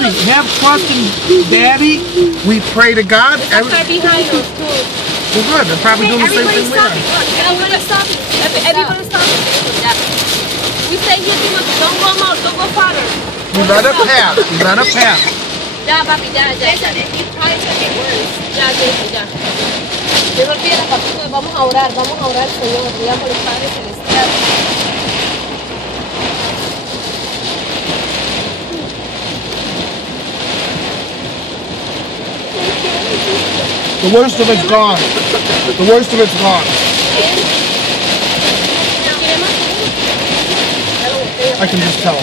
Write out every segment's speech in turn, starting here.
Bobby, have trust in Daddy. We pray to God. Right behind us, too. Well, good. They're probably doing the same thing we are. Everybody's stopping. Everybody's stopping. We stay here too much. Don't go out. Don't go farther. We let it pass. We let it pass. Ya, papi, ya. Ya, ya. Mejor pide papito, vamos a orar, Señor. Digámosle, Padre Celestial. The worst of it's gone. The worst of it's gone. I can just tell.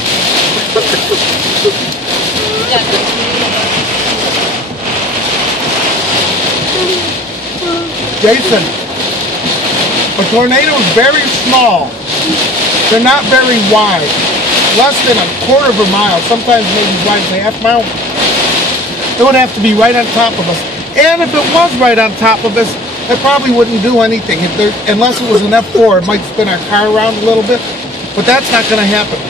Jason, a tornado is very small. They're not very wide. Less than a quarter of a mile, sometimes maybe as wide as a half mile. It would have to be right on top of us. And if it was right on top of us, it probably wouldn't do anything. Unless it was an F4, it might spin our car around a little bit. But that's not going to happen.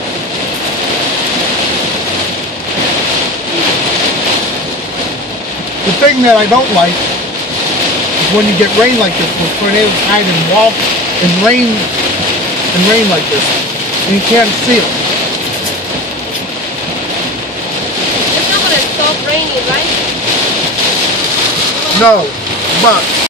The thing that I don't like is when you get rain like this, when tornadoes hide in wall and rain like this, and you can't see them. It's not going to stop raining, right? No, but